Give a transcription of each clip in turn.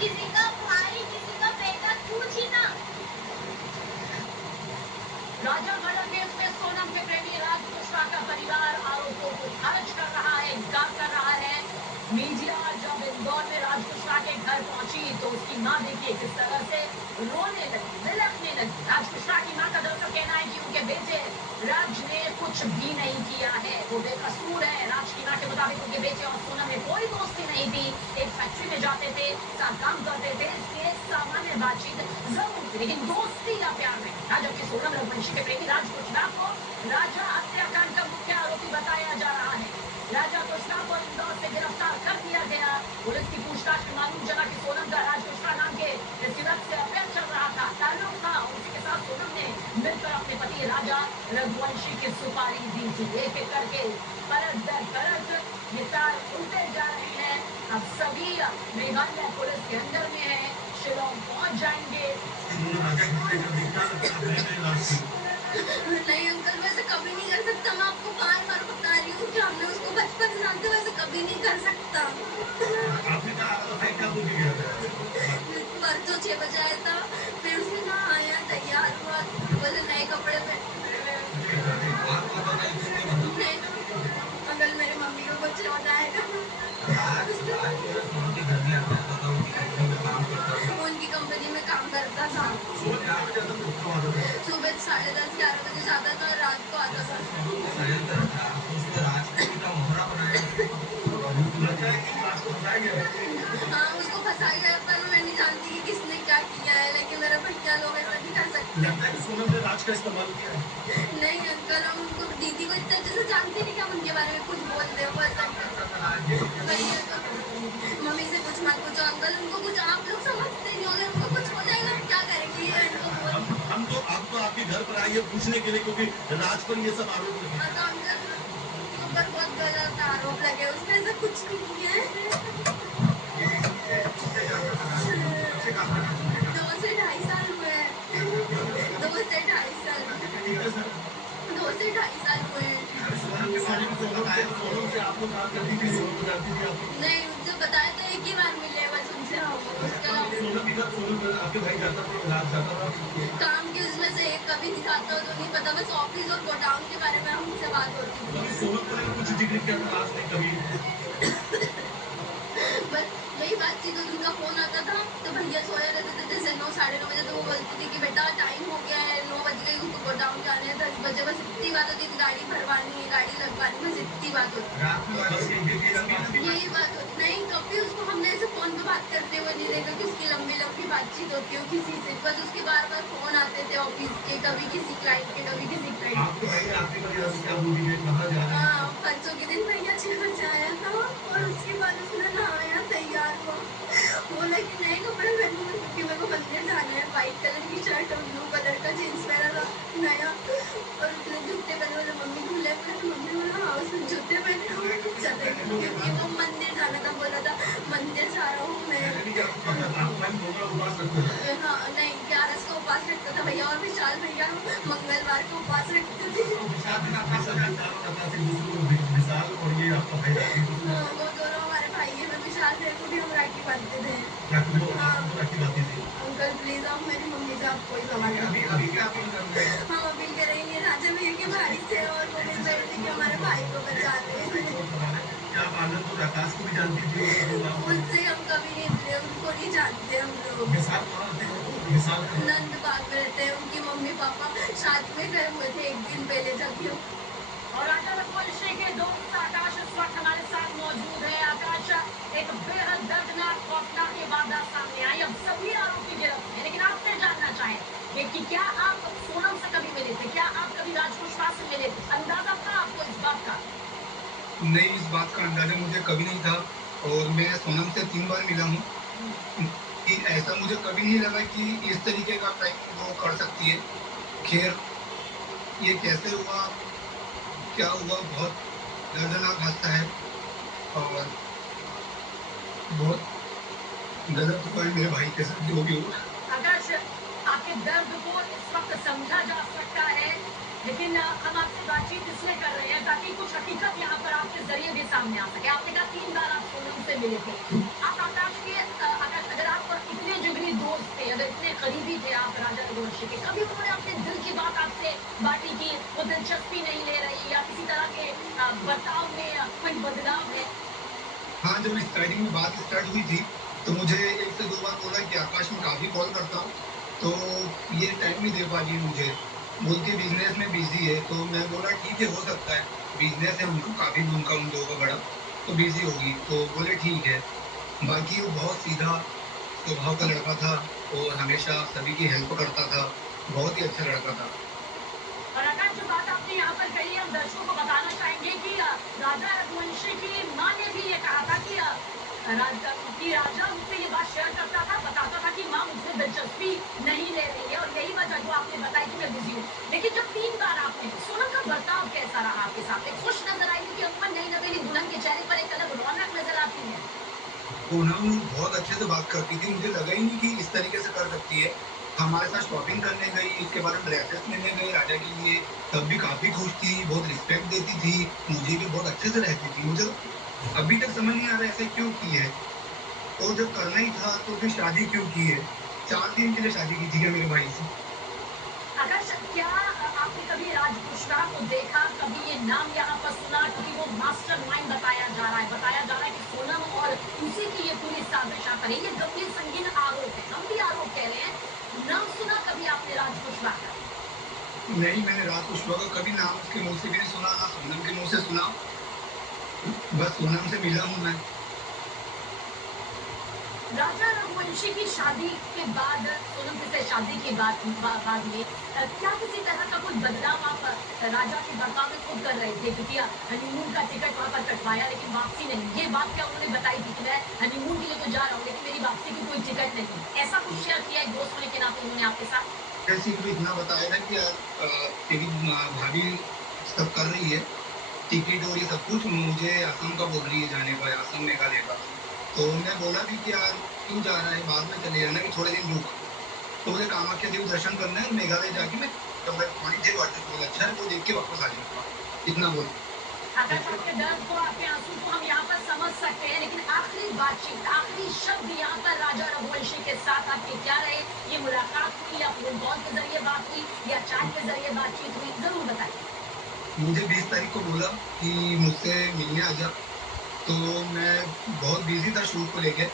किसी का भाई, किसी का बेटा, पूछ ही ना। राजा मर्डर केस में सोनम के प्रेमी राज कुशवाहा का परिवार आरोपों को खारिज कर रहा है, इनकार कर रहा है। मीडिया जब इंदौर में राज कुशवाहा के घर पहुंची तो उसकी मां देखिए किस तरह से रोने लगी, बिलखने लगी। राज कुशवाहा की मां का दरअसल कहना है कि उनके बेटे राज ने कुछ भी नहीं किया है, वो बेकसूर है। राज की मां के मुताबिक उनके बेटे और सोनम में कोई दोस्ती नहीं थी, एक फैक्ट्री में जाते थे, साथ काम करते थे, इसलिए सामान्य बातचीत जरूर थी, लेकिन दोस्ती या प्यार नहीं था। जबकि सोनम रघुवंशी के प्रेमी राज कुशवाहा को राजा हत्याकांड का मुख्य आरोपी बताया जा रहा है। राजा कुशवाहा को इंदौर से गिरफ्तार कर दिया गया। पुलिस की पूछताछ में मालूम चला कि सोनम का राज कुशवाहा नाम के इस युवक से अफेयर चल रहा था, ताल्लुक था, और उसी के साथ सोनम ने मिलकर अपने पति राजा रघुवंशी की सुपारी दी थी। एक एक करके परत दर परत ये तार उल्टे जा रहे हैं। अब सभी मेघालय पुलिस के अंदर में है, शिलोंग पहुंच जाएंगे। नहीं अंकल, वैसे कभी नहीं कर सकता। मैं आपको बार बार बता रही हूँ कि हमने उसको बचपन से जानते, वैसे कभी नहीं कर सकता। परसों 6 बजे आया था, फिर उसने कहा आया, तैयार हुआ, बोले नए कपड़े नहीं, अंकल मेरी मम्मी को कुछ हो जाएगा। उनकी कंपनी में काम करता था। सुबह 10:30-11 बजे जाता था, रात को आता था। हाँ, उसको फंसाया गया, पर मैं नहीं जानती कि किसने क्या किया है, लेकिन मेरे भैया लोग ऐसा नहीं कर सकते। लगता है कि सोनम ने राज का इस्तेमाल किया है। नहीं अंकल, हम उनको दीदी को इतने अच्छे से जानते नहीं कि हम उनके बारे में कुछ बोल दे। वो ऐसा भैया का मम्मी से कुछ मत पूछो अंकल, उनको कुछ आप लोग समझते नहीं हो, अगर उनको कुछ हो जाएगा हम क्या करेंगे? ये इनको बोल हम तो आपके घर पर आए हैं पूछने के लिए, क्योंकि राज पर ये सब आरोप लगे। हाँ, तो अंकल उसके ऊपर बहुत गलत आरोप लगे, उसने ऐसा कुछ नहीं किया है। 2 से 2.5 साल हुए हैं। 2 से 2.5 साल, 2 से 2.5 साल हुए हैं। सोनम से आप लोग बात करती थी, सोनम को जानती थी आप लोग? नहीं, उनसे बताया तो एक ही बार मिले बस उनसे हम, उसके अलावा सोनम आपके भाई जाता था, राज जाता था काम की उसमें से एक कभी दिखाता हो तो नहीं पता, बस ऑफिस और गोडाउन के बारे में हमसे बात होती थी। सोनम को लेकर कुछ जिक्र किया था राज ने कभी? बस यही बातचीत होती, उनका फोन आता था तो भैया सोए रहते थे, जैसे 9-9:30 बजे, तो वो बोलती थी कि बेटा टाइम हो गया है, 9 बज गई, उसको गोडाउन जाना है 10 बजे। बस इतनी बात होती थी, गाड़ी भरवानी है, गाड़ी लगवानी, बस इतनी बात होती। यही बात होती। नहीं, कभी उसको हमने ऐसे फोन पे बात करते हुए नहीं देखा कि उसकी लंबी लंबी बातचीत होती हो किसी से। बस उसके बार बार फोन आते थे ऑफिस के, कभी किसी क्लाइंट के, कभी किसी क्लाइंट कहाँ जा रहे हैं? हाँ, परसों के दिन भैया 6 बजे आया था, और उसके बाद उसने नहाया, तैयार हुआ, बोला कि नए कपड़े पहनूंगा क्योंकि मेरे को मंदिर जाना है। व्हाइट कलर की शर्ट और ब्लू कलर का जींस पहना था नया, और उसने जूते पहने। बोले मम्मी धुले हुए थे, मम्मी बोला हाँ, उसने जूते पहने चले, क्योंकि वो मंदिर जाना था। बोला था मंदिर जा रहा हूँ मैं। हाँ, नहीं, 11 का उपवास रखता था भैया, और विशाल भैया मंगलवार को उपवास रखते थे। हाँ, वो दोनों हमारे भाई है। मैं विशाल भैया को भी हम राखी बांधते थे। हाँ अंकल प्लीज, आप मेरी मम्मी से आप कोई सवाल हम अपील करेंगे राजा भैया के भाई से और गोविंद भैया से कि हमारे भाई को बचा ले। उससे हम कभी नहीं मिले, उनको नहीं जानते हम लोग। नंद बाग में रहते हैं, उनकी मम्मी पापा शादी में गए हुए थे 1 दिन पहले जाके। और राजा रघुवंशी के दोस्त आकाश इस वक्त हमारे साथ मौजूद है। आकाश, एक बेहद दर्दनाक खौफनाक ये वारदात सामने आई, अब सभी आरोपी गिरफ्त में, लेकिन आपसे जानना चाहेंगे कि क्या आप सोनम से कभी मिले थे, क्या आप कभी राज कुशवाहा से मिले थे, अंदाजा था आपको इस बात का? नहीं, इस बात का अंदाजा मुझे कभी नहीं था, और मैं सोनम से 3 बार मिला हूँ। कि ऐसा मुझे कभी नहीं लगा कि इस तरीके का क्राइम वो कर सकती है। खैर, ये कैसे हुआ, क्या हुआ, बहुत दर्दनाक हादसा है और बहुत गलत हुआ है मेरे भाई के साथ जो भी हुआ। आकाश, आपके दर्द को इस वक्त समझा जा सकता है, लेकिन हम आपसे बातचीत इसलिए कर रहे हैं ताकि कुछ हकीकत यहाँ पर आपके जरिए भी सामने आ सके। आपने कहा 3 बार आप सोनम से मिले थे। आप आकाश, अगर आप दोस्त थे, अगर इतने करीबी थे आप राजा रघुवंशी के, कभी उन्होंने अपने दिल की बात आपसे बाँटी कि वो दिलचस्पी नहीं ले रही या किसी तरह के बर्ताव में कोई बदलाव है? हाँ, जब स्टार्टिंग में बात स्टार्ट हुई थी, तो मुझे 1 से 2 बार बोला कि आकाश मैं काफ़ी कॉल करता हूँ, तो ये टाइम नहीं दे पा रही है मुझे। बोलती है बिज़नेस में बिज़ी है, तो मैं बोला ठीक है, हो सकता है। बिज़नेस है उनका काफ़ी उनका उन लोगों का बड़ा, तो बिज़ी होगी। तो बोले ठीक है। बाकी वो बहुत सीधा स्वभाव का लड़का था और हमेशा सभी की हेल्प करता था। बहुत ही अच्छा लड़का था। और आकाश, जो बात आपने यहाँ पर कही है, हम दर्शकों को बताना चाहेंगे कि राजा रघुवंशी की माँ ने भी ये कहा था कि राजा मुझसे ये बात शेयर करता था, बताता था कि माँ मुझसे दिलचस्पी नहीं ले रही है और यही वजह जो आपने बताई कि मैं बिजी हूँ। लेकिन जब 3 बार आपने सोनम का बर्ताव कैसा रहा आपके साथ में? खुश नजर आई कि अमूमन नई नवेली दुल्हन के चेहरे पर एक अलग रौनक नजर आती है? पूनम बहुत अच्छे से बात करती थी, मुझे लगा ही नहीं कि इस तरीके से कर सकती है। हमारे साथ शॉपिंग करने गई, उसके बाद हम ड्रेसेस लेने गए राजा के लिए, तब भी काफ़ी खुश थी, बहुत रिस्पेक्ट देती थी, मुझे भी बहुत अच्छे से रहती थी। मुझे अभी तक समझ नहीं आ रहा है ऐसा क्यों की है? और जब करना ही था तो फिर शादी क्यों की है? 4 दिन के लिए शादी की थी क्या मेरे भाई से? आकाश, क्या आपने कभी राज कुशवाहा को देखा, कभी ये नाम यहाँ पर सुना? क्योंकि वो मास्टरमाइंड बताया जा रहा है, कि सोनम और उसी की ये पूरी साजिश यहाँ पर है। ये गंभीर संगीन आरोप है, हम भी आरोप कह रहे हैं। नाम सुना कभी आपने राज कुशवाहा का? नहीं, मैंने राज कुशवाहा का कभी नाम उसके मुँह से भी नहीं सुना, ना सोनम के मुँह से सुना। बस सोनम से मिला हूँ मैं। राजा रघुवंशी की शादी के बाद सोनम से शादी की बाद में क्या किसी तरह का कोई बदलाव आप राजा के बर्ताव में खुद कर रहे थे? क्योंकि हनीमून का टिकट वहां पर कटवाया लेकिन वापसी नहीं, ये बात क्या उन्होंने बताई थी कि मैं हनीमून के लिए तो जा रहा हूँ लेकिन मेरी वापसी की कोई टिकट नहीं? ऐसा कुछ शेयर किया एक दोस्त होने के नाते उन्होंने आपके साथ? जैसे कि इतना बताया था कि यार तेरी भाभी सब कर रही है, टिकट और ये सब कुछ मुझे असम का बोल रही है जाने का, असम मेघालय का। तो मैं बोला भी कि यार क्यों जा रहा है, बाद में चले जाना कि थोड़े दिन रुक। तो बोले कामाख्या देवी दर्शन करना है और मेघालय जाके मैं जाऊँगा, पानी देव वाटरफॉल अच्छा है, वो देख के वापस आ जाऊँगा। इतना बोला। आकाश, आपके दर्द को, आपके आंसू को हम यहाँ पर समझ सकते हैं, लेकिन आखिरी बातचीत, आखिरी शब्द यहाँ पर राजा रघुवंशी के साथ आपके क्या रहे? ये मुलाकात हुई या फोन कॉल के जरिए बात हुई या चैट के जरिए बातचीत हुई? जरूर बताइए। मुझे 20 तारीख को बोला कि मुझसे मिलने आ जा, तो मैं बहुत बिज़ी था शूट को लेके,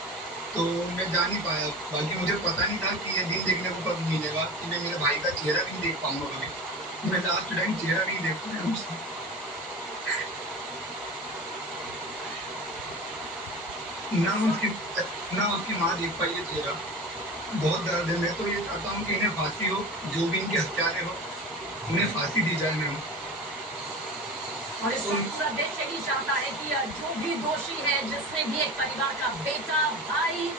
तो मैं जा नहीं पाया। बाकी मुझे पता नहीं था कि ये दिन देखने को कब मिलेगा कि मैं मेरे भाई का चेहरा भी नहीं देख पाऊँगा कभी। मैं लास्ट टाइम चेहरा भी नहीं देख पाया उसका। ना उसकी ना उसकी माँ देख पाई है चेहरा। बहुत दर्द है। मैं तो ये चाहता हूँ कि इन्हें फांसी हो, जो भी इनके हत्यारे हो, उन्हें फांसी दी जाए मैम। और इस और वक्त पूरा देश यही चाहता है कि जो भी दोषी है, जिसने भी एक परिवार का बेटा, भाई,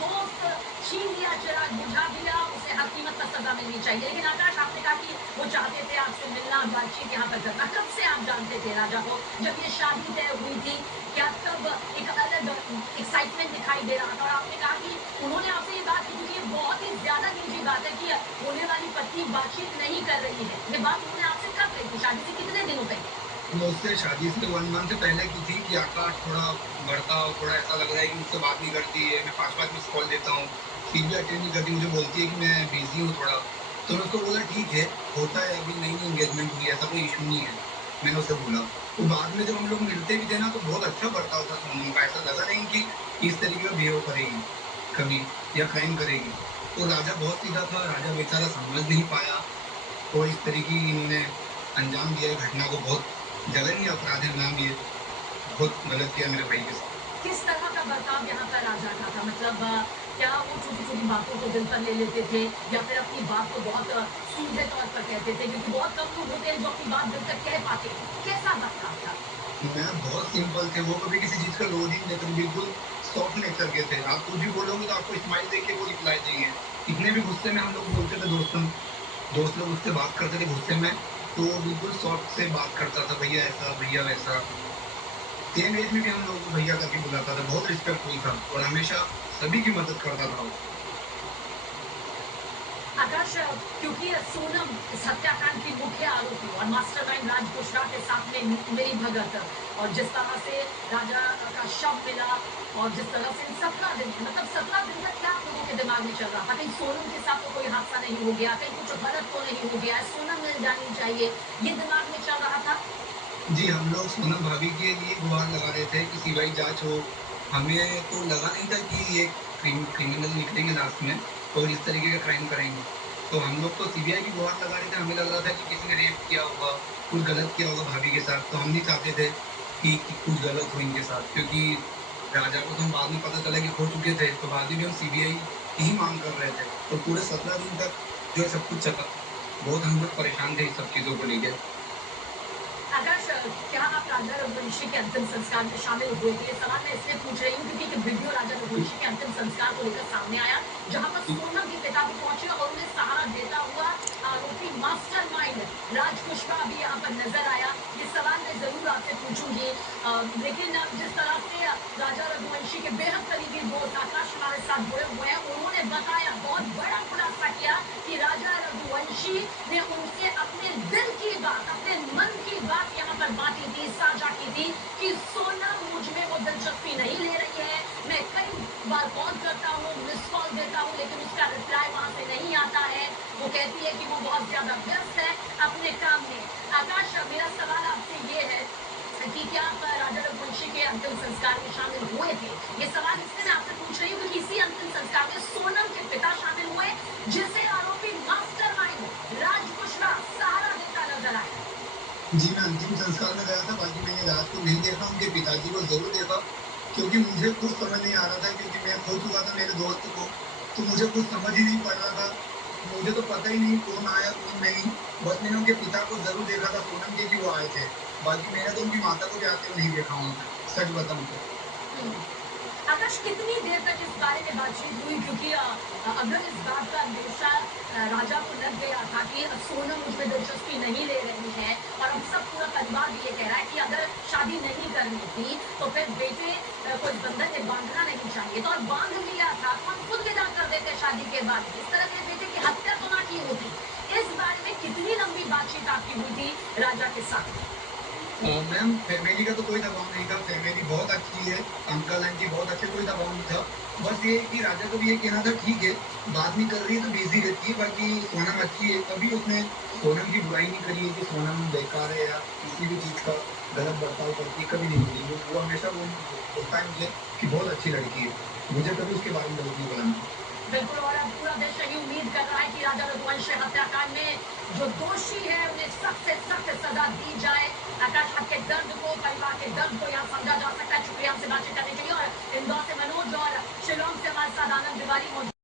दोस्त छीन लिया, चिराग बुझा दिया, उसे हर कीमत पर सजा मिलनी चाहिए। लेकिन आकाश, आपने कहा कि वो चाहते थे आपसे मिलना, बातचीत यहाँ पर करना। कब से आप जानते थे राजा को? जब ये शादी तय हुई थी, क्या तब एक अलग एक्साइटमेंट दिखाई दे रहा था? और आपने कहा कि उन्होंने आपसे ये बात की, क्योंकि ये बहुत ही ज्यादा निजी बात है कि होने वाली पत्नी बातचीत नहीं कर रही है। ये बात उन्होंने आपसे कब कही थी? शादी से कितने दिनों पहले? मुझसे शादी से 1 मंथ पहले की थी कि आकाश थोड़ा बर्ताव थोड़ा ऐसा लग रहा है कि मुझसे बात नहीं करती है। मैं 5-5 मिस्ड कॉल देता हूँ, फिर भी अटेंड नहीं करती। मुझे बोलती है कि मैं बिज़ी हूँ थोड़ा। तो मैं उसको बोला ठीक है, होता है, अभी नई-नई एंगेजमेंट हुई है, ऐसा कोई इश्यू नहीं है। मैंने उससे बोला। तो बाद में जब हम लोग मिलते भी थे ना, तो बहुत अच्छा बर्ताव था सोनम का। ऐसा लगा नहीं कि इस तरीके का बिहेव करेगी कभी या क्राइम करेगी। और राजा बहुत सीधा था, राजा बेचारा समझ नहीं पाया और इस तरीके की इन्होंने अंजाम दिया है घटना को। बहुत जघन्य अपराध है मैम ये, बहुत गलत किया मेरे भाई के साथ। किस तरह का बर्ताव यहाँ पर राजा का था? मतलब क्या वो छोटी-छोटी बातों को दिल पर ले लेते थे या फिर अपनी बात को बहुत सीधे तौर पर कहते थे? क्योंकि बहुत कम लोग होते हैं जो अपनी बात दिल तक कह पाते हैं। कैसा बर्ताव था? मैम बहुत सिंपल थे, वो कभी किसी चीज़ का लोड ही नहीं लेते थे, बिल्कुल सॉफ्ट नेचर के थे। आप कुछ भी बोलोगे तो आपको स्माइल देके वो रिप्लाई देंगे। इतने भी गुस्से में हम लोग बोलते थे दोस्त लोग उससे बात करते थे गुस्से में, तो वो बिल्कुल सॉफ्ट से बात करता था, भैया ऐसा, भैया वैसा। सेम एज में भी हम लोगों को भैया करके बुलाता था, बहुत रिस्पेक्टफुल था और हमेशा सभी की मदद करता था वो। आकाश, क्योंकि सोनम इस हत्याकांड की मुख्य आरोपी और मास्टरमाइंड राज कुशवाहा के साथ में मिली भगत, और जिस तरह से राजा का शव मिला, और जिस तरह से 17 दिन, मतलब 17 दिन तक क्या आप लोगों के दिमाग में चल रहा था? कहीं सोनम के साथ तो कोई हादसा नहीं हो गया, कहीं कुछ गलत तो नहीं हो गया, सोनम मिल जानी चाहिए, ये दिमाग में चल रहा था? जी, हम लोग सोनम भाभी के लिए गुहार लगा रहे थे कि सीबीआई जाँच हो। हमें तो लगा नहीं था कि ये क्रिमिनल निकलेंगे लास्ट में और इस तरीके का क्राइम करेंगे। तो हम लोग तो सीबीआई की गुहार लगा रहे थे, हमें लग रहा था कि किसी ने रेप किया होगा, कुछ गलत किया होगा भाभी के साथ, तो हम नहीं चाहते थे कि कुछ गलत हो इनके साथ, क्योंकि राजा को तो हम बाद में पता चला कि खो चुके थे, तो बाद में भी हम सीबीआई की ही माँग कर रहे थे। तो पूरे 17 दिन तक जो है सब कुछ चला। बहुत हम लोग परेशान थे इस सब चीज़ों को लेके। आकाश, क्या आप राजा रघुवंशी के अंतिम संस्कार में शामिल हुए थे? ये सवाल मैं इसलिए पूछ रही हूँ क्योंकि एक वीडियो राजा रघुवंशी के अंतिम संस्कार को लेकर सामने आया, जहां पर सोनम के पिता भी पहुंचे और उन्हें सहारा देता हुआ आरोपी मास्टरमाइंड राज कुशवाहा भी यहाँ पर नजर आया। ये सवाल मैं जरूर आपसे पूछूंगी, लेकिन जिस तरह से राजा रघुवंशी के बेहद करीबी दोस्त आकाश हमारे साथ जुड़े हुए हैं, उन्होंने बताया, बहुत बड़ा खुलासा किया कि राजा रघुवंशी ने उनसे अपने दिल की बात, अपने मन की बात यहाँ पर बांटी थी, साझा की थी कि सोनम मुझ में वो दिलचस्पी नहीं ले रही है, मैं कई बार कॉल करता हूँ, मिस कॉल देता हूँ, लेकिन उसका रिप्लाई वहां से नहीं आता है। वो कहती है कि वो बहुत ज्यादा व्यस्त है अपने काम में। आकाश, मेरा सवाल आपसे ये है कि क्या आप राजा रघुवंशी के अंतिम संस्कार में शामिल हुए थे? ये सवाल इसलिए मैं आपसे पूछ रही हूँ क्योंकि इसी अंतिम संस्कार में सोनम के पिता शामिल हुए, जिसे आरोपी मास्टरमाइंड राज कुशवाहा सहारा देता नजर आया। जी, मैं अंतिम संस्कार में गया था, बाकी मैंने राज को नहीं देखा, उनके पिताजी को ज़रूर देखा, क्योंकि मुझे खुद समझ नहीं आ रहा था, क्योंकि मैं खो चुका था मेरे दोस्त को, तो मुझे कुछ समझ ही नहीं पड़ रहा था। मुझे तो पता ही नहीं कौन आया, कौन नहीं, बस मैंने उनके पिता को ज़रूर देखा था सोनम के कि वो आए थे, बाकी मैंने तो उनकी माता को भी आते हुए नहीं देखा वहाँ पे, सच बताऊँ तो। हम्म। आकाश, कितनी देर तक इस बारे में बातचीत हुई? क्योंकि अगर इस बात का अंदेशा राजा को लग गया था कि सोनम मुझ में दिलचस्पी नहीं ले रही है, और अब सब पूरा परिवार भी ये कह रहा है कि अगर शादी नहीं करनी थी तो फिर बेटे को इस बंधन में बांधना नहीं चाहिए, तो और बांध लिया था तो हम खुद विदा कर देते शादी के बाद, इस तरह मेरे बेटे की हत्या तो ना की होती। इस बारे में कितनी लंबी बातचीत आपकी हुई थी राजा के साथ? मैम, फैमिली का तो कोई दबाव नहीं था, फैमिली बहुत अच्छी है, अंकल आंटी बहुत अच्छे, कोई दबाव नहीं था। बस ये है कि राजा का भी ये कहना था ठीक है, बात नहीं कर रही है तो बिज़ी रहती है, बाकी सोनम अच्छी है, कभी उसने सोनम की बुराई नहीं करी है कि सोनम बेकार है या किसी भी चीज़ का गलत बर्ताव करती है, कभी नहीं बोली। वो हमेशा बोलता है मुझे कि बहुत अच्छी लड़की है, मुझे कभी उसके बारे में गलत नहीं बोला मैम। बिल्कुल, और अब पूरा देश यही उम्मीद कर रहा है कि राजा रघुवंश हत्याकांड में जो दोषी है उन्हें सख्त से सख्त सजा दी जाए। आकाश, आपके दर्द को, परिवार के दर्द को यहाँ समझा जा सकता है। शुक्रिया हमसे बातचीत करने के लिए। और इंदौर से मनोज और शिलोंग से हमारे साथ आनंद तिवारी मौजूद